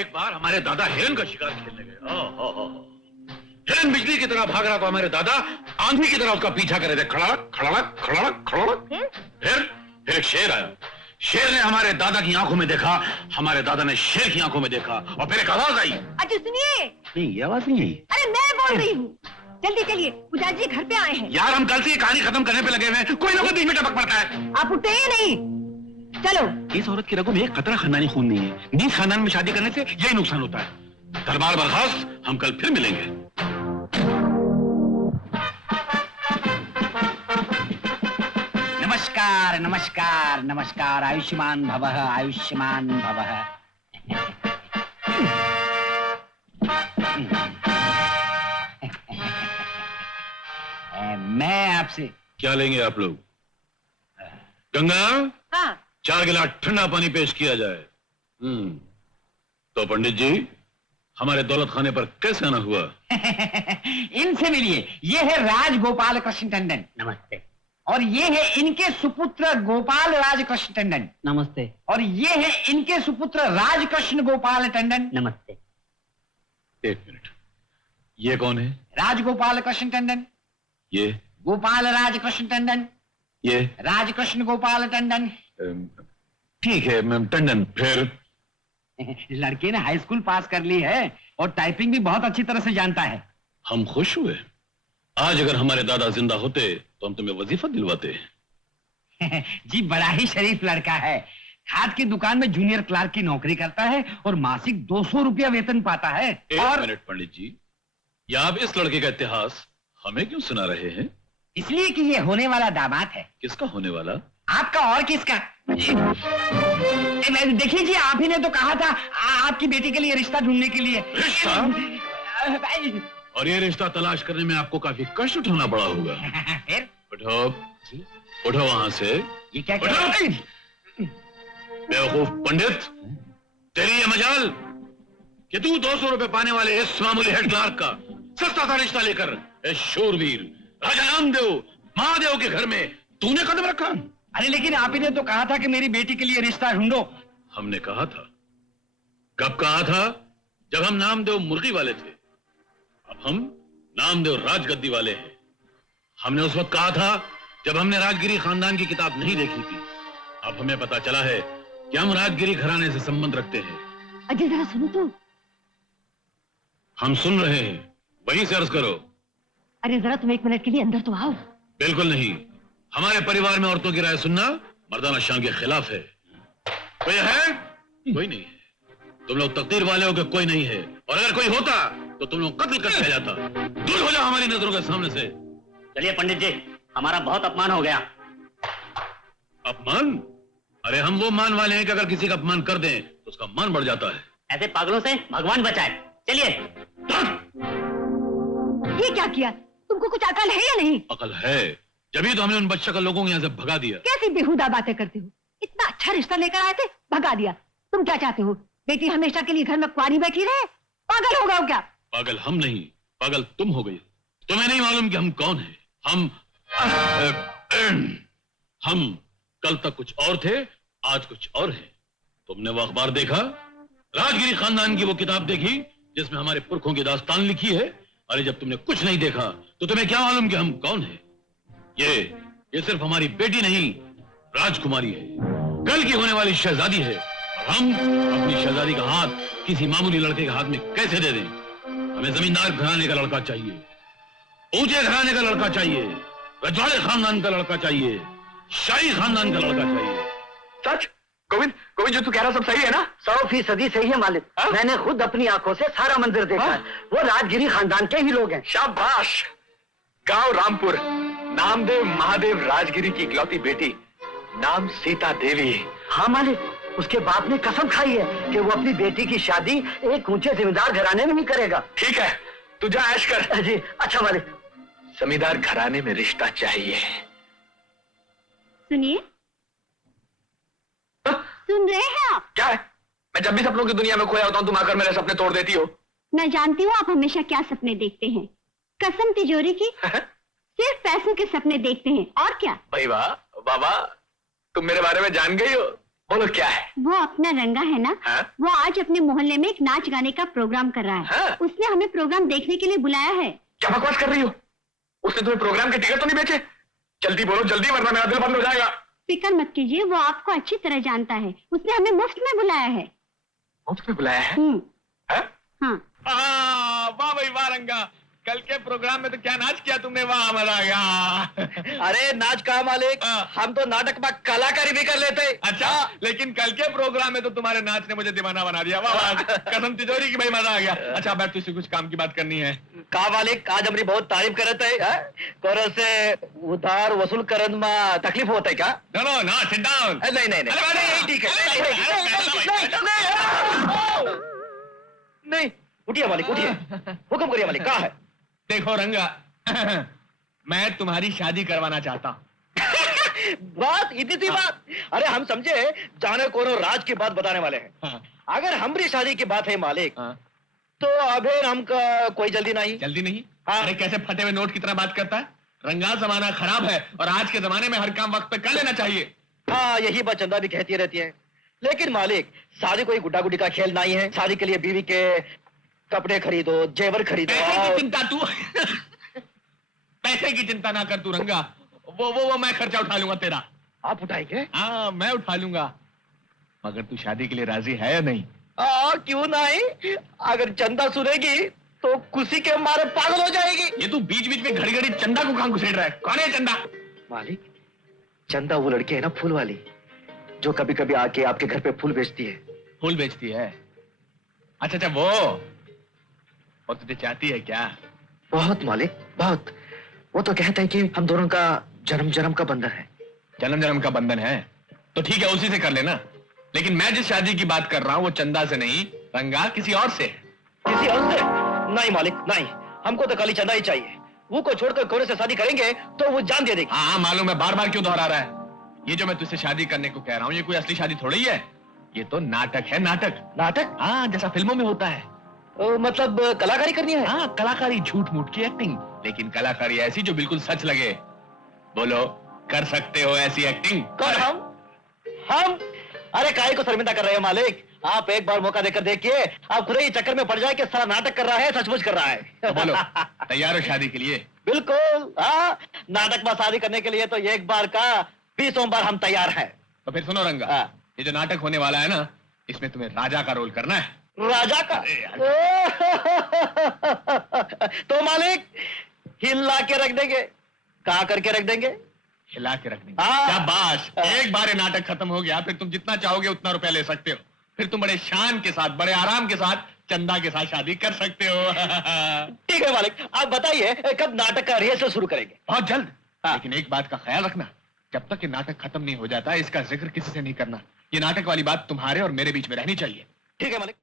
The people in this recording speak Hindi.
एक बार हमारे दादा हिरन का शिकार खेलने गए। हिरन बिजली की तरह भाग रहा था, हमारे दादा आंधी की तरह उसका पीछा कर रहे थे। खड़ाक खड़ाक खड़ाक खड़ाक। फिर एक शेर आया। शेर ने हमारे दादा की आंखों में देखा, हमारे दादा ने शेर की आंखों में देखा, और फिर एक आवाज आई। अच्छा सुनिए। नहीं, ये आवाज नहीं आई। अरे मैं बोल रही हूँ, जल्दी चलिए, पुजारी जी घर पे आए हैं। यार हम कल से ये कहानी खत्म करने पे लगे हुए हैं, कोई ना कोई बीच में टपक पड़ता है। आप उठते ही नहीं। चलो। इस औरत की रगों में एक कतरा खानदानी खून नहीं है। नीच खानदान में शादी करने से यही नुकसान होता है। दरबार बर्खास्त, हम कल फिर मिलेंगे। नमस्कार नमस्कार नमस्कार। आयुष्मान भवः, आयुष्मान भवः। मैं आपसे क्या लेंगे आप लोग? गंगा, हाँ। 4 गिलास ठंडा पानी पेश किया जाए। तो पंडित जी, हमारे दौलत खाने पर कैसे आना हुआ? इनसे मिलिए। ये है राजगोपाल कृष्ण टंडन। नमस्ते। और ये है इनके सुपुत्र गोपाल राजकृष्ण टंडन। नमस्ते। और ये है इनके सुपुत्र राजकृष्ण गोपाल टंडन। नमस्ते। एक मिनट, ये कौन है? राजगोपाल कृष्ण टंडन। ये गोपाल राजकृष्ण टंडन। ये राजकृष्ण गोपाल टंडन। ठीक है मैम टंडन। फिर लड़के ने हाई स्कूल पास कर ली है और टाइपिंग भी बहुत अच्छी तरह से जानता है। हम खुश हुए। आज अगर हमारे दादा जिंदा होते तो हम तुम्हें वजीफा दिलवाते। जी बड़ा ही शरीफ लड़का है। खाद की दुकान में जूनियर क्लार्क की नौकरी करता है और मासिक 200 रुपया वेतन पाता है। एक मिनट पंडित जी, या आप इस लड़के का इतिहास हमें क्यों सुना रहे हैं? इसलिए कि ये होने वाला दामाद है। किसका होने वाला? आपका और किसका? देखिए जी, आप ही ने तो कहा था आपकी बेटी के लिए रिश्ता ढूंढने के लिए। रिश्ता? और ये रिश्ता तलाश करने में आपको काफी कष्ट उठाना पड़ा होगा। फिर उठो, उठो वहां से। ये क्या कह रहे हैं? बेवकूफ पंडित, तेरी ये मजाल कि तू 200 रुपए पाने वाले इस मामूली हेड क्लार्क का सस्ता सा रिश्ता लेकर इस शूरवीर राजा नामदेव महादेव के घर में तूने कदम रखा। अरे लेकिन आप ही ने तो कहा था कि मेरी बेटी के लिए रिश्ता ढूंढो। हमने कहा था? कब कहा था? जब हम नामदेव मुर्गी वाले थे। अब हम नामदेव राजगद्दी वाले हैं। हमने उस वक्त कहा था जब हमने राजगिरी खानदान की किताब नहीं देखी थी। अब हमें पता चला है कि हम राजगिरी घराने से संबंध रखते हैं। अजय जरा सुनो तो। हम सुन रहे हैं, वहीं से अर्ज करो। अरे जरा तुम 1 मिनट के लिए अंदर तो आओ। बिल्कुल नहीं, हमारे परिवार में औरतों की राय सुनना मर्दाना शान के खिलाफ है। कोई है? कोई नहीं है। तुम लोग तकदीर वाले हो कि कोई नहीं है, और अगर कोई होता तो तुम लोग कत्ल कर दिया जाता। दूर हो जाओ हमारी नजरों के सामने से। चलिए पंडित जी, हमारा बहुत अपमान हो गया। अपमान? अरे हम वो मान वाले हैं कि अगर किसी का अपमान कर दें तो उसका मान बढ़ जाता है। ऐसे पागलों से भगवान बचाए। चलिए। ये क्या किया? तुमको कुछ अकल है या नहीं? अकल है, जभी तो हमने उन बच्चा लोगों को यहाँ से भगा दिया। कैसी बेहुदा बातें करते हो? इतना अच्छा रिश्ता लेकर आए थे, भगा दिया। तुम क्या चाहते हो? बेटी हमेशा के लिए घर में कुंवारी बैठी रहे? पागल हो गए क्या? पागल हम नहीं, पागल तुम हो गई। तुम्हें नहीं मालूम कि हम कौन हैं? हम कल तक कुछ और थे, आज कुछ और है। तुमने वो अखबार देखा? राजगिरी खानदान की वो किताब देखी जिसमें हमारे पुरखों की दास्तान लिखी है? अरे जब तुमने कुछ नहीं देखा तो तुम्हें क्या मालूम कि हम कौन हैं? ये सिर्फ हमारी बेटी नहीं, राजकुमारी है, कल की होने वाली शहजादी है। और हम अपनी शहजादी का हाथ किसी मामूली लड़के के हाथ में कैसे दे दें? हमें जमींदार घराने का लड़का चाहिए, ऊंचे घराने का लड़का चाहिए, रजवाड़े खानदान का लड़का चाहिए, शाही खानदान का लड़का चाहिए। सच? गोविंद जो तू कह रहा सब सही है ना? 100% सही है मालिक। मैंने खुद अपनी आंखों से सारा मंदिर देखा है। वो राजगिरी खानदान के ही लोग हैं। शाबाश। गांव रामपुर, नामदेव महादेव राजगिरी की इकलौती बेटी, नाम सीता देवी। हाँ मालिक, उसके बाप ने कसम खाई है कि वो अपनी बेटी की शादी एक ऊंचे जमींदार घराने में ही करेगा। ठीक है, तू जा ऐश कर। जी अच्छा मालिक। जमींदार घराने में रिश्ता चाहिए। सुनिए। सुन रहे हैं आप? क्या है? मैं जब भी सपनों की दुनिया में खोया होता हूँ तुम आकर मेरे सपने तोड़ देती हो। मैं जानती हूँ आप हमेशा क्या सपने देखते हैं। कसम तिजोरी की, सिर्फ पैसों के सपने देखते हैं, और क्या? भाई वाह बाबा, तुम मेरे बारे में जान गई हो। बोलो क्या है? वो अपना रंगा है ना, हाँ? वो आज अपने मोहल्ले में एक नाच गाने का प्रोग्राम कर रहा है। हाँ? उसने हमें प्रोग्राम देखने के लिए बुलाया है। क्या बकवास कर रही हो? उसने तुम्हें प्रोग्राम के टिकट तो नहीं बेचे? जल्दी बोलो जल्दी, वरना मेरा दिल बंद हो जाएगा। फिक्र मत कीजिए, वो आपको अच्छी तरह जानता है। उसने हमें मुफ्त में बुलाया है। मुफ्त में बुलाया है? हाँ? हाँ। वाह भाई वाह रंगा, कल के प्रोग्राम में तो क्या नाच किया तुमने, वाह मजा आ गया। अरे नाच का मालिक, हम तो नाटक में कलाकारी भी कर लेते। अच्छा, लेकिन कल के प्रोग्राम में तो तुम्हारे नाच ने मुझे दीवाना बना दिया। वाह वाह, कसम तिजोरी की भाई, मजा आ गया। अच्छा बैठ, तुझसे कुछ काम की बात करनी है। का मालिक, आज हमारी बहुत तारीफ करते हैं। कोरो से उधार वसूल करन में तकलीफ होता है क्या? No no no, sit down. नहीं नहीं नहीं, ठीक है। नहीं, उठिए मालिक उठिए, हुक्म करिए मालिक, कहाँ है? देखो रंगा, मैं तुम्हारी शादी करवाना चाहता हूँ। बात इतनी सी बात? अरे हम समझे जाने कोनो राज की बात बताने वाले हैं। हाँ, अगर हमारी शादी की बात है मालिक, हाँ। तो अभी हमका कोई जल्दी नहीं। जल्दी नहीं? हाँ। अरे कैसे फटे हुए नोट की तरह बात करता है? रंगा, जमाना खराब है और आज के जमाने में हर काम वक्त पे कर लेना चाहिए। हाँ, यही बात चंदा भी कहती रहती है। लेकिन मालिक, शादी कोई गुड्डा गुड्डी का खेल नहीं है। शादी के लिए बीवी के कपड़े खरीदो, जेवर खरीदो। पैसे की और- चिंता तू पैसे की चिंता ना कर तू रंगा, वो मैं खर्चा उठा लूंगा तेरा। आप उठाएंगे? हाँ मैं उठा लूंगा, मगर तू शादी के लिए राजी है या नहीं? क्यों नहीं? अगर चंदा सुनेगी तो खुशी के मारे पागल हो जाएगी। ये तू बीच बीच में घड़ी घड़ी चंदा को कहां घुसेड़ रहा है? कौन है चंदा? मालिक, चंदा वो लड़की है ना, फूल वाली, जो कभी कभी आके आपके घर पे फूल बेचती है। फूल बेचती है? अच्छा अच्छा, वो तुझे चाहती है क्या? बहुत मालिक, बहुत। वो तो कहते हैं कि हम दोनों का जन्म जन्म का बंधन है। जन्म जन्म का बंधन है तो ठीक है, उसी से कर लेना। लेकिन मैं जिस शादी की बात कर रहा हूं वो चंदा से नहीं रंगा, किसी और से। किसी और से? नहीं मालिक नहीं, हमको तो खाली चंदा ही चाहिए। वो को छोड़कर कोने से शादी करेंगे तो वो जान दे देगी। हाँ मालूम है, बार बार क्यों दोहरा रहा है? ये जो मैं तुझसे शादी करने को कह रहा हूँ, ये कोई असली शादी थोड़ी है। ये तो नाटक है, नाटक। नाटक? हाँ, जैसा फिल्मों में होता है। मतलब कलाकारी करनी है? हाँ, कलाकारी, झूठ मूठ की एक्टिंग, लेकिन कलाकारी ऐसी जो बिल्कुल सच लगे। बोलो, कर सकते हो ऐसी एक्टिंग? कौन? हम? अरे काहे को शर्मिंदा कर रहे हैं मालिक? आप एक बार मौका देकर देखिए, आप खुद ही चक्कर में पड़ जाए कि सारा नाटक कर रहा है, सचमुच कर रहा है। तो बोलो, तैयार हो शादी के लिए? बिल्कुल। हाँ, नाटक में शादी करने के लिए तो एक बार का 20 बार हम तैयार हैं। तो फिर सुनो रंगा, हाँ। ये जो नाटक होने वाला है ना, इसमें तुम्हें राजा का रोल करना है। राजा का? तो मालिक हिला के रख देंगे? कहाँ करके रख देंगे? हिला के रख देंगे। हाँ। शाबाश, एक बार ये नाटक खत्म हो गया, फिर तुम जितना चाहोगे उतना रुपया ले सकते हो। फिर तुम बड़े शान के साथ, बड़े आराम के साथ चंदा के साथ शादी कर सकते हो। ठीक है मालिक, आप बताइए कब नाटक का रिहर्सल शुरू करेंगे? बहुत जल्द। हाँ। लेकिन एक बात का ख्याल रखना, जब तक ये नाटक खत्म नहीं हो जाता इसका जिक्र किसी से नहीं करना। ये नाटक वाली बात तुम्हारे और मेरे बीच में रहनी चाहिए। ठीक है मालिक।